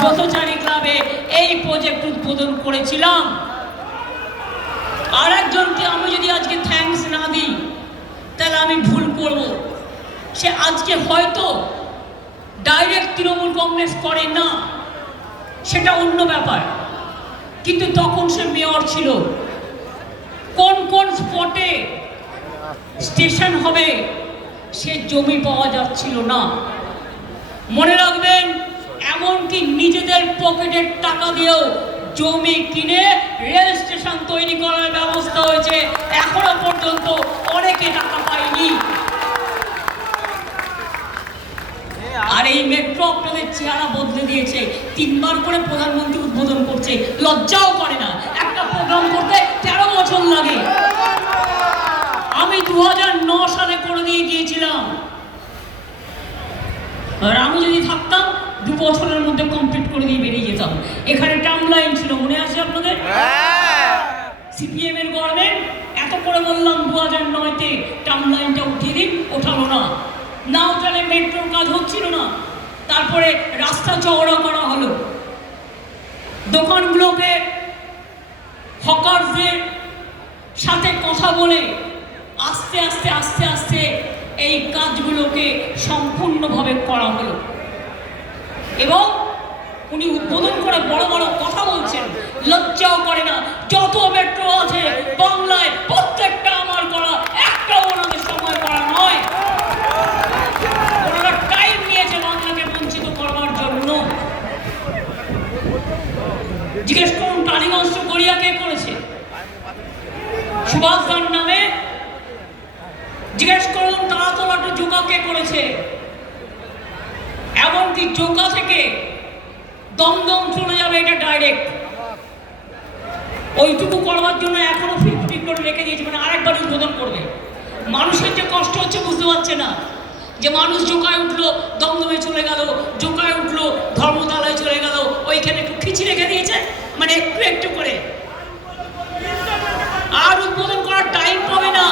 ব্রতচারী ক্লাবে এই প্রজেক্ট উদ্বোধন করেছিলাম। আর একজনকে আমি যদি আজকে থ্যাঙ্কস না দিই তাহলে আমি ভুল করব। সে আজকে হয়তো ডাইরেক্ট তৃণমূল কংগ্রেস করে না, সেটা অন্য ব্যাপার, কিন্তু তখন সে মেয়র ছিল। কোন কোন স্পটে স্টেশন হবে সে জমি পাওয়া যাচ্ছিল না। মনে রাখবেন, এমনকি নিজেদের পকেটের টাকা দিয়েও জমি কিনে রেল স্টেশন তৈরি করার ব্যবস্থা হয়েছে। এখনো পর্যন্ত অনেকে টাকা পায়নি। আর এই মেট্রো আপনাদের চেহারা বদলে দিয়েছে। 3 বার করে প্রধানমন্ত্রী উদ্বোধন করছে, লজ্জাও করে না। একটা প্রোগ্রাম করতে 13 বছর লাগে। আমি 2009 সালে করে দিয়ে গিয়েছিলাম, আর আমি যদি থাকতাম 2 বছরের মধ্যে কমপ্লিট করে দিয়ে বেরিয়ে যেতাম। এখানে টার্ম লাইন ছিল, মনে আছে আপনাদের? সিপিএম এর গভর্নমেন্ট এত করে বললাম 2009-তে টার্ম লাইনটা উঠিয়ে দিন, ওঠালো না। না ওঠালে মেট্রোর কাজ হচ্ছিল না। তারপরে রাস্তা চওড়া করা হলো, দোকানগুলোকে হকারদের সাথে কথা বলে আস্তে আস্তে আস্তে আস্তে এই কাজগুলোকে সম্পূর্ণভাবে করা হলো। এবং উনি উদ্বোধন করে বড় বড় কথা বলছেন, লজ্জাও করে না। যত মেট্রো আছে বাংলায় প্রত্যেকটা আমার করা, একটাও ওনাদের সময় করা নয়। ওনারা টাইম নিয়েছে বাংলাকে বঞ্চিত করবার জন্য। জিজ্ঞেস করুন টালিগঞ্জ গড়িয়া কে করেছে? সুভাষ দার নামে। জিজ্ঞেস করুন তারাতলাটা জোকা কে করেছে? এমনকি জোকা থেকে দমদম চলে যাবে, এটা ডাইরেক্ট। ওইটুকু করবার জন্য এখনো 50 করে রেখে দিয়েছে, মানে আরেকবার উদ্বোধন করবে। মানুষের যে কষ্ট হচ্ছে বুঝতে পারছে না, যে মানুষ জোকায় উঠলো দমদমে চলে গেল, জোকায় উঠলো ধর্মতলায় চলে গেল, ওইখানে একটু খিচি রেখে দিয়েছে, মানে একটু একটু করে। আর উদ্বোধন করার টাইম পাবে না।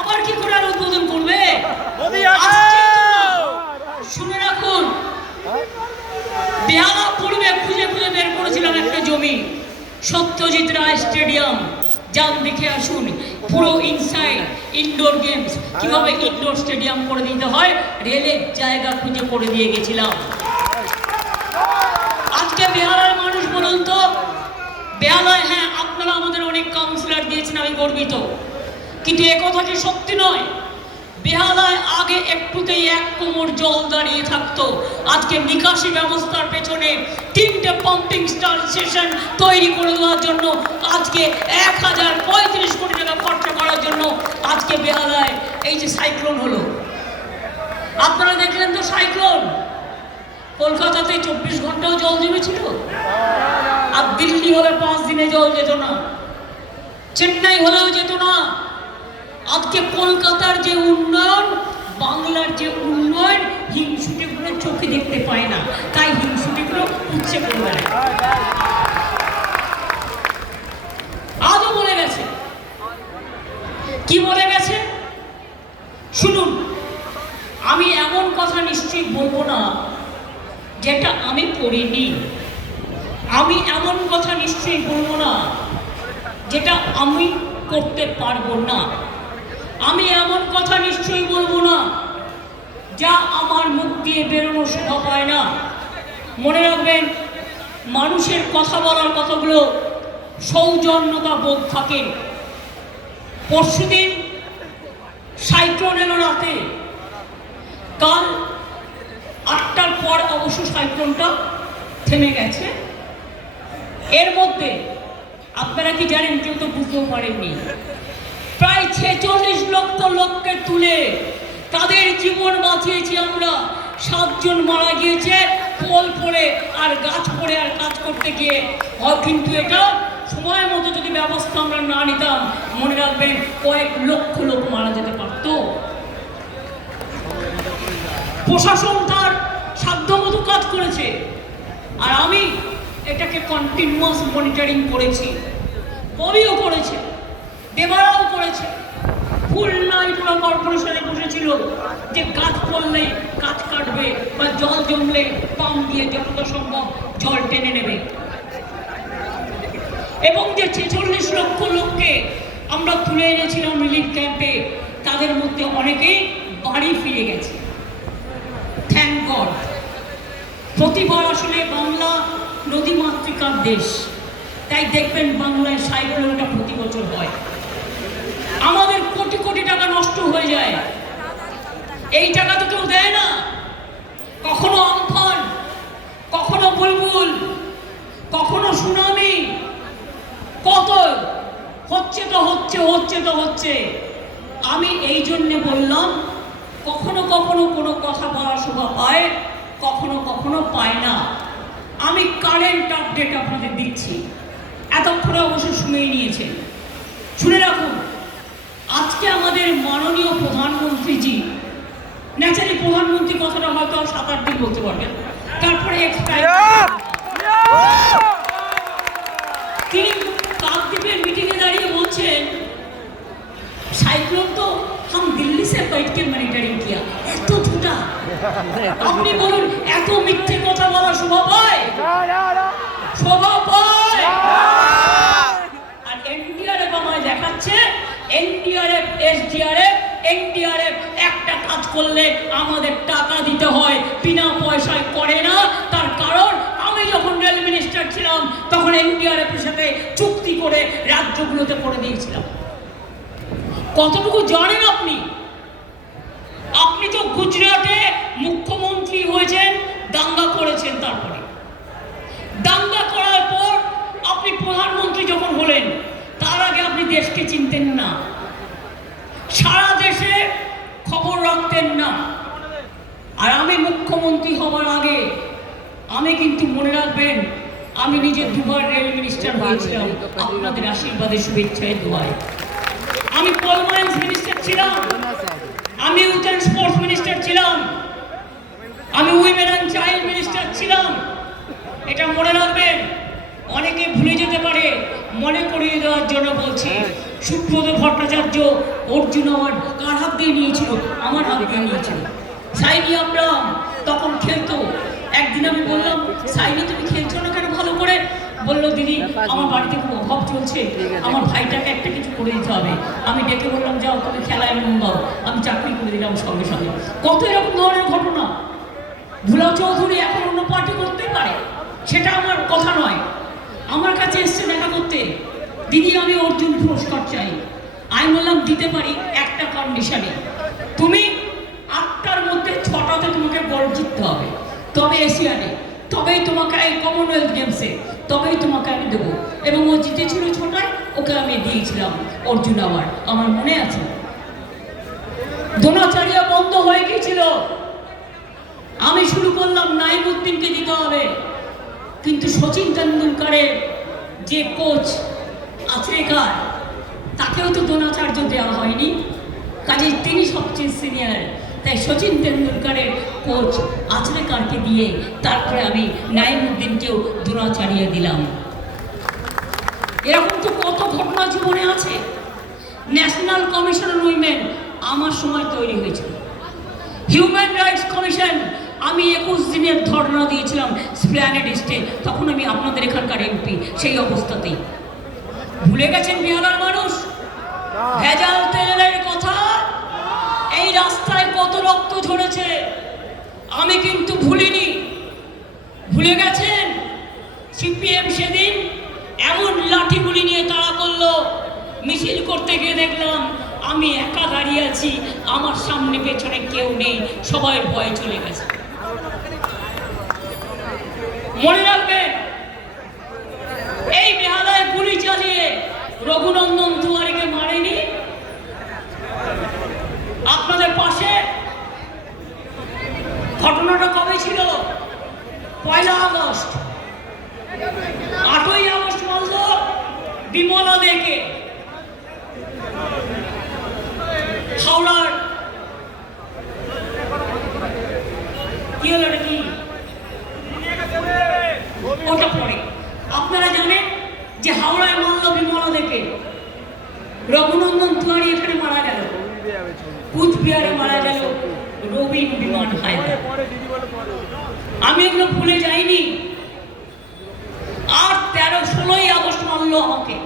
আবার কি করে আর উদ্বোধন করবে? শুনে রাখুন, বেহালা পূর্বে খুঁজে খুঁজে বের করেছিলাম একটা জমি, সত্যজিৎ রায় স্টেডিয়াম। যান দেখে আসুন, পুরো ইনসাইড ইনডোর গেমস কিভাবে ইনডোর স্টেডিয়াম করে দিতে হয়, রেলের জায়গা খুঁজে করে দিয়ে গেছিলাম। আজকে বেহালার মানুষ বলুন তো, বেহালায় হ্যাঁ আপনারা আমাদের অনেক কাউন্সিলর দিয়েছেন, আমি গর্বিত, কিন্তু একথা যে সত্যি নয়। বেহালায় আগে একটুতেই 1 কোমর জল দাঁড়িয়ে থাকতো। আজকে নিকাশি ব্যবস্থার পেছনে 3টে পাম্পিং স্টেশন তৈরি করে দেওয়ার জন্য আজকে 1035 কোটি টাকা খরচা করার জন্য আজকে বেহালায় এই যে সাইক্লোন হলো, আপনারা দেখলেন তো সাইক্লোন। কলকাতাতে 24 ঘন্টাও জল জমেছিল, আর দিল্লি হলে 5 দিনে জল যেত না, চেন্নাই হলেও যেত না। আজকে কলকাতার যে উন্নয়ন, বাংলার যে উন্নয়ন, হিংসুটেগুলো চোখে দেখতে পায় না, তাই হিংসুটেগুলো উচ্ছে করে বেড়ায়। আজও বলে গেছে। কি বলে গেছে শুনুন। আমি এমন কথা নিশ্চয়ই বলবো না যেটা আমি করিনি। আমি এমন কথা নিশ্চয়ই বলবো না যেটা আমি করতে পারবো না। আমি এমন কথা নিশ্চয়ই বলবো না যা আমার মুখ দিয়ে বেরোনো শোভা পায় না। মনে রাখবেন, মানুষের কথা বলার কথাগুলো সৌজন্যতা বোধ থাকে। পরশুদিন সাইক্লোন এলো রাতে, কাল 8টার পর অবশ্য সাইক্লোনটা থেমে গেছে। এর মধ্যে আপনারা কি জানেন, কেউ তো বুঝতেও পারেননি, প্রায় 46 লক্ষ লোককে তুলে তাদের জীবন বাঁচিয়েছি আমরা। 7 জন মারা গিয়েছে পোল পড়ে আর গাছ পড়ে আর কাজ করতে গিয়ে। কিন্তু এটা সময় মতো যদি ব্যবস্থা আমরা না নিতাম, মনে রাখবেন কয়েক লক্ষ লোক মারা যেতে পারত। প্রশাসন তার সাধ্যমতো কাজ করেছে, আর আমি এটাকে কন্টিনিউয়াস মনিটরিং করেছি। ববিও করেছে, দেবারাও করেছে। ফুল নাইট ওরা কর্পোরেশনে বসেছিল, ছিল যে গাছ পড়লে গাছ কাটবে বা জল জমলে পাম্প দিয়ে যতটা সম্ভব জল টেনে নেবে, এবং যে 46 লক্ষ লোককে আমরা তুলে এনেছিলাম রিলিফ ক্যাম্পে, তাদের মধ্যে অনেকেই বাড়ি ফিরে গেছে, থ্যাংক গড। প্রতিবার আসলে বাংলা নদীমাতৃকার দেশ, তাই দেখবেন বাংলায় সাইক্লোনটা প্রতি বছর হয়, আমাদের কোটি কোটি টাকা নষ্ট হয়ে যায়, এই টাকা তো কেউ দেয় না। কখনো আমফান, কখনো বুলবুল, কখনো সুনামি, কত হচ্ছে তো হচ্ছে, হচ্ছে তো হচ্ছে। আমি এই জন্যে বললাম, কখনো কখনো কোনো কথা বলার শোভা পায়, কখনো কখনো পায় না। আমি কারেন্ট আপডেট আপনাদের দিচ্ছি, এতক্ষণে অবশ্য শুনেই নিয়েছেন। শুনে রাখুন, আজকে আমাদের মাননীয় প্রধানমন্ত্রীজি, ন্যাচারালি প্রধানমন্ত্রী কথাটা হয়তো 7-8 দিন বলতে পারবেন, তারপরে তিনি কাকদ্বীপের মিটিংয়ে দাঁড়িয়ে বলছেন, সাইক্লোন তো हम दिल्ली से बैठ के मॉनिटरिंग किया। এত ঝুটা, আপনি বলুন, এত মিথ্যে কথা বলা শোভা পায়? শোভা পায়? আর এনডিআরএফ আমায় দেখাচ্ছে, এনডিআরএফ, এসডিআরএফ, এনডিআরএফ একটা কাজ করলে আমাদের টাকা দিতে হয়, বিনা পয়সায় করে না। তার কারণ, আমি যখন রেল মিনিস্টার ছিলাম তখন এনডিআরএফ এর সাথে চুক্তি করে রাজ্যগুলোতে করে দিয়েছিলাম। কতটুকু জানেন আপনি? আপনি তো গুজরাটে মুখ্যমন্ত্রী হয়েছেন, দাঙ্গা করেছেন, তারপরে দাঙ্গা করার পর আপনি প্রধানমন্ত্রী যখন হলেন, তার আগে আপনি দেশকে চিনতেন না, সারা দেশে খবর রাখতেন না। আর আমি মুখ্যমন্ত্রী হবার আগে, আমি কিন্তু মনে রাখবেন, আমি নিজে 2বার রেল মিনিস্টার হয়েছিলাম আপনাদের আশীর্বাদে, শুভেচ্ছায়, দোয়ায়। আমি কোল মাইন্স মিনিস্টার ছিলাম, আমি ইউথ অ্যান্ড স্পোর্টস মিনিস্টার ছিলাম, আমি উইমেন অ্যান্ড চাইল্ড মিনিস্টার ছিলাম। এটা মনে রাখবেন, অনেকে ভুলে যেতে পারে, মনে করিয়ে দেওয়ার জন্য বলছি। সুব্রত ভট্টাচার্য অর্জুন অ্যাওয়ার্ড কার হাত দিয়ে নিয়েছিল? আমার হাত দিয়ে নিয়েছিল। সাইনি আব্রাহাম তখন খেলতো। একদিন আমি বললাম, সাইনি তুমি খেলছো না কেন ভালো করে? বললো, দিদি আমার বাড়িতে খুব অভাব চলছে, আমার ভাইটাকে একটা কিছু করে দিতে হবে। আমি ডেকে বললাম, যাও তুমি খেলায় মন দাও, আমি চাকরি করে দিলাম সঙ্গে সঙ্গে। কত এরকম ধরনের ঘটনা। ভুলা চৌধুরী এখন অন্য পার্টি করতেই পারে, সেটা আমার কথা নয়। আমার কাছে এসছে দেখা করতে, দিদি আমি অর্জুন পুরস্কার চাই। আমি বললাম, দিতে পারি একটা কন্ডিশনে, তুমি 8টার মধ্যে 6টাতে তোমাকে গোল্ড জিততে হবে, তবে এশিয়ানে, তবেই তোমাকে এই কমনওয়েলথ গেমসে, তবেই তোমাকে আমি দেবো। এবং ও জিতেছিল 6টায়, ওকে আমি দিয়েছিলাম অর্জুন অ্যাওয়ার্ড, আমার মনে আছে। দ্রোণাচার্য বন্ধ হয়ে গিয়েছিল, আমি শুরু করলাম নাইমুদ্দিনকে দিতে হবে, কিন্তু শচীন তেন্ডুলকারের যে কোচ আচরেকার, তাকেও তো দ্রোণাচার্য দেওয়া হয়নি, কাজেই তিনি সবচেয়ে সিনিয়র। তাই শচীন তেন্ডুলকারের কোচ আচরেকারকে দিয়ে তারপরে আমি নাইমুদ্দিনকেও দ্রোণাচার্য দিলাম। এরকম তো কত ঘটনা জীবনে আছে। ন্যাশনাল কমিশন অন উইমেন আমার সময় তৈরি হয়েছিল। হিউম্যান রাইটস কমিশন আমি 21 দিনের ধর্ণা দিয়েছিলাম স্প্ল্যানেড স্টে, তখন আমি আপনাদের এখানকার এমপি, সেই অবস্থাতেই। ভুলে গেছেন বিহারের মানুষ? ভেজাল তেলের কথা, এই রাস্তায় কত রক্ত ঝরেছে, আমি কিন্তু ভুলিনি। ভুলে গেছেন সিপিএম সেদিন এমন লাঠিগুলি নিয়ে তাড়া করলো, মিছিল করতে গিয়ে দেখলাম আমি একা দাঁড়িয়ে আছি, আমার সামনে পেছনে কেউ নেই, সবাই ভয়ে চলে গেছে। মনে রাখবেন, এই বেহালায় গুলি চালিয়ে রঘুনন্দন দুয়ারিকে মারেনি। আপনাদের পাশে ঘটনাটা কবে ছিল? 1 আগস্ট। 8ই আগস্ট মারল বিমলা দেকে, হাওড়ার কি হলো, এটা কি ওটা পরে আপনারা জানেন যে হাওড়ায় মারল বিমলা দেকে, রঘুনন্দন দুয়ারি এখানে মারা গেল। কুচবিহারে মারা গেল রবিন বিমান হায়দার। আমি এগুলো ভুলে যাইনি। আর 13-16 আগস্ট মারলো আমাকে।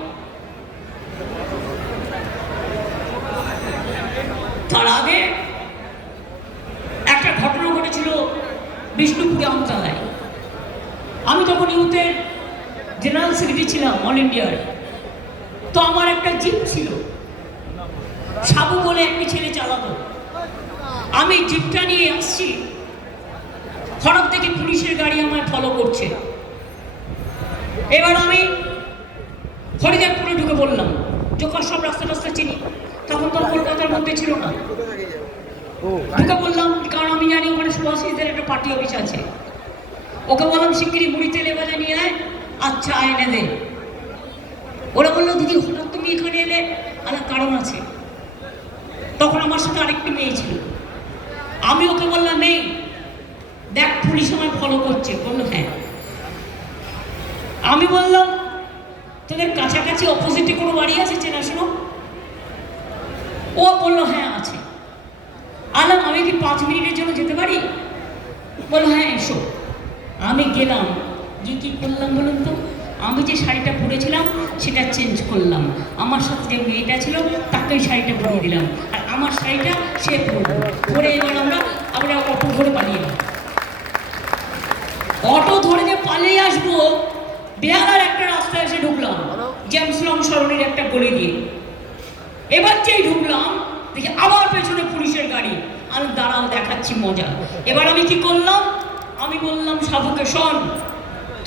তার আগে একটা ঘটনা ঘটেছিল বিষ্ণুপুরে আমতলায়। আমি তখন ইউথের জেনারেল সেক্রেটারি ছিলাম অল ইন্ডিয়ার। তো আমার একটা জিপ ছিল, সাবু বলে একটি ছেলে চালাতো। আমি জিপটা নিয়ে আসছি, হঠাৎ থেকে পুলিশের গাড়ি আমায় ফলো করছে। এবার আমি হরিদেবপুরে ঢুকে বললাম, যখন সব রাস্তা রাস্তা চিনি, তখন তো কলকাতার মধ্যে ছিল না। ঢুকে বললাম, কারণ আমি জানি ওখানে সুভাষিসদের একটা পার্টি অফিস আছে। ওকে বললাম শিগগিরি মুড়ি তেলে বাজা নিয়ে আয়। আচ্ছা এনে দে। ওরা বললো, দিদি হঠাৎ তুমি এখানে এলে? আলাদা কারণ আছে। তখন আমার সাথে আরেকটি মেয়ে ছিল। আমি ওকে বললাম, নেই দেখ পুলিশ আমায় ফলো করছে। বললো হ্যাঁ। আমি বললাম, তোদের কাছাকাছি অপোজিটে কোনো বাড়ি আছে চেনাশোনা? ও বললো হ্যাঁ আছে। আলাম, আমি কি 5 মিনিটের জন্য যেতে পারি? বললো হ্যাঁ এসো। আমি গেলাম, গিয়ে কী করলাম বলুন তো? আমি যে শাড়িটা পরেছিলাম সেটা চেঞ্জ করলাম। আমার সাথে যে মেয়েটা ছিল তাকে ওই শাড়িটা পরিয়ে দিলাম, আর আমার শাড়িটা সে পরল। পরে এবার আমরা অটো ধরে পালিয়ে এলাম। অটো ধরে যে পালিয়ে আসবো, বেহালার একটা রাস্তায় এসে ঢুকলাম, জেমসলং সরণির একটা গলি দিয়ে। এবার যেই ঢুকলাম দেখি আবার পেছনে পুলিশের গাড়ি। আমি দাঁড়াও, দেখাচ্ছি মজা। এবার আমি কি করলাম? আমি বললাম সাবুকে, শোন,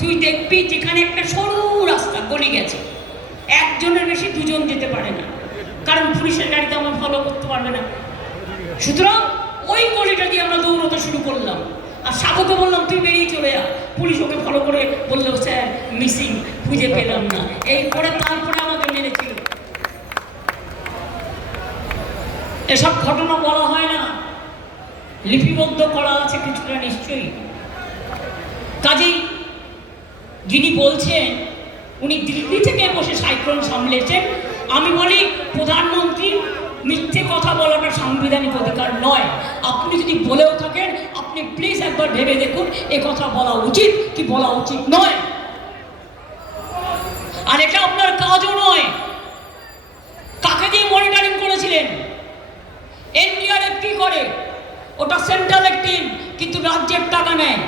তুই দেখবি যেখানে একটা সরু রাস্তা গলি গেছে, একজনের বেশি দুজন যেতে পারে না, কারণ পুলিশের গাড়িতে আমরা ফলো করতে পারবে না। সুতরাং ওই গলিটা দিয়ে আমরা দৌড়তে শুরু করলাম। আর সাবুকে বললাম, তুই বেরিয়ে চলে যা। পুলিশ ওকে ফলো করে বললো, স্যার মিসিং, খুঁজে পেলাম না। তারপরে আমাকে মেরেছিল। এসব ঘটনা বলা হয় না, লিপিবদ্ধ করা আছে কিছুটা নিশ্চয়ই। কাজেই যিনি বলছেন উনি দিল্লি থেকে বসে সাইক্লোন সামলেছেন। আমি বলি, প্রধানমন্ত্রী মিথ্যে কথা বলাটা সাংবিধানিক অধিকার নয়। আপনি যদি বলেও থাকেন, আপনি প্লিজ একবার ভেবে দেখুন এ কথা বলা উচিত কি বলা উচিত নয়। আর এটা আপনার কাজও নয়। কাকে দিয়ে মনিটরিং করেছিলেন? এনডিআরএফ কি করে? ওটা সেন্ট্রালের টিম, কিন্তু রাজ্যের টাকা নেয়।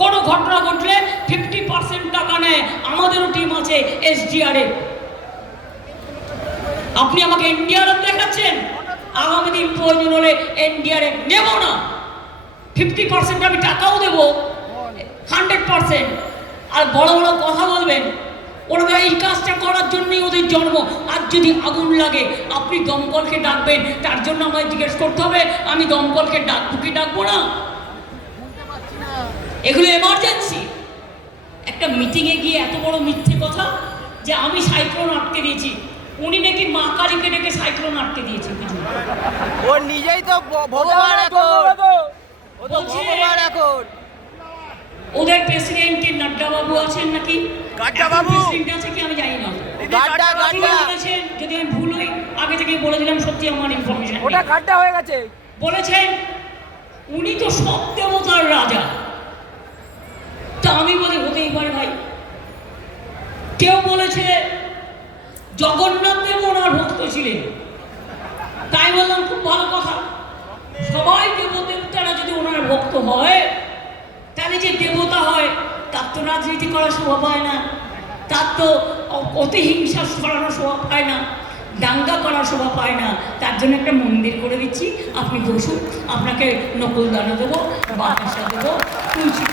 কোনো ঘটনা ঘটলে 50% টাকা নেয়। আমাদেরও টিম আছে এসডিআরএফ। আপনি আমাকে এনডিআরএফ দেখাচ্ছেন, আগামী দিন প্রয়োজন হলে এনডিআরএফ নেব না। 50% আমি টাকাও দেব, 100%। আর বড় বড় কথা বলবেন, ওরা এই কাজটা করার জন্যই ওদের জন্ম। আর যদি আগুন লাগে, আপনি দমকলকে ডাকবেন, তার জন্য আমায় জিজ্ঞেস করতে হবে আমি দমকলকে ডাকবো কি ডাকবো না? এগুলো এমার্জেন্সি। একটা মিটিংয়ে গিয়ে এত বড় মিথ্যে কথা যে আমি সাইক্লোন আটকে দিয়েছি। উনি নাকি মা কালীকে ডেকে সাইক্লোন আটকে দিয়েছে। ও নিজেই তো ভগবান এখন। ওদের প্রেসিডেন্ট নাড্ডা বাবু আছেন নাকি? গাড্ডা বাবু প্রেসিডেন্ট আছে কি আমি জানি না। বলেছেন, যদি আমি ভুল হই আগে থেকে বলে দিলাম, সত্যি আমার ইনফরমেশন ওটা গাড্ডা হয়ে গেছে। বলেছেন উনি তো সব দেবতার রাজা। তা আমি বলি, হতেই পারে ভাই। কেউ বলেছে জগন্নাথ দেব ওনার ভক্ত ছিলেন। তাই বললাম খুব ভালো কথা। সবাই দেবদেবতারা যদি ওনার ভক্ত হয়, তাহলে যে দেবতা হয় তার তো রাজনীতি করার স্বভাব হয় না, তার তো অতি হিংসা ছড়ানোর স্বভাব হয় না, দাঙ্গা করার স্বভাব হয় না। তার জন্য একটা মন্দির করে দিচ্ছি, আপনি বসুন, আপনাকে নকুল দানা দেবো, বাতাসা দেবো, তুলসী